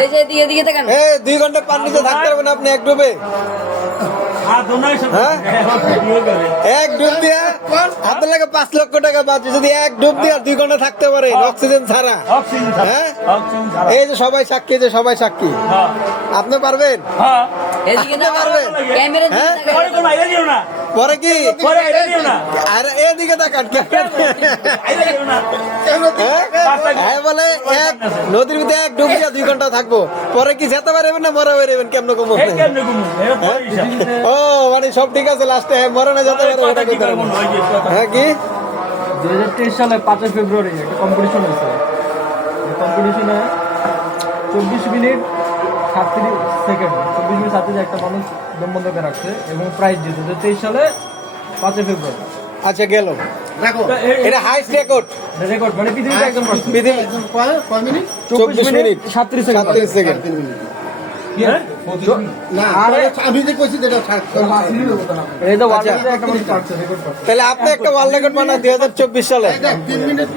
এই যে এদিকে দেখেন, 2 ঘন্টা পানিতে থাকতে পারবেন আপনি এক ডুবে। হ্যাঁ, এক ডুব দিয়ে আপনার লাগে 5 লক্ষ টাকা বাঁচবে যদি এক ডুব দিয়ে 2 ঘন্টা থাকতে পারে অক্সিজেন ছাড়া। হ্যাঁ, এই যে সবাই সাক্ষী, যে সবাই সাক্ষী। আপনি পারবেন? এদিকে আপনি পারবেন? ক্যামেরা হ্যাঁ? পরে কি আর এদিকে তাকান। হ্যাঁ বলে এক নদীর ভিতরে এক ডুব দিয়ে 2 ঘন্টা থাকবো, পরে কি যেতে পারবেন না মরে পারবেন? কেমন কম? ও মানে সব ঠিক আছে, লাস্টে মরে না যেতে পারে ওটা কি করবেন? হ্যাঁ কি 2023 সালে 5 ফেব্রুয়ারি একটা কম্পিটিশন হয়েছে। কম্পিটিশনে 24 মিনিট 37 সেকেন্ড 24 মিনিট 37 একটা মানুষ দম বন্ধ করে রাখছে এবং প্রাইজ জিতে 2023 সালে 5 ফেব্রুয়ারি। আচ্ছা গেল, এটা হাইস্ট রেকর্ড রেকর্ড মানে পৃথিবীতে একজন করছে। পৃথিবী 24 মিনিট 37 সেকেন্ড। আমি যে কইছি যেটা এই তো ওয়ার্ল্ড রেকর্ড একটা মানুষ করছে, রেকর্ড করছে। তাহলে আপনি একটা ওয়ার্ল্ড রেকর্ড বানান 2024 সালে। 3 মিনিট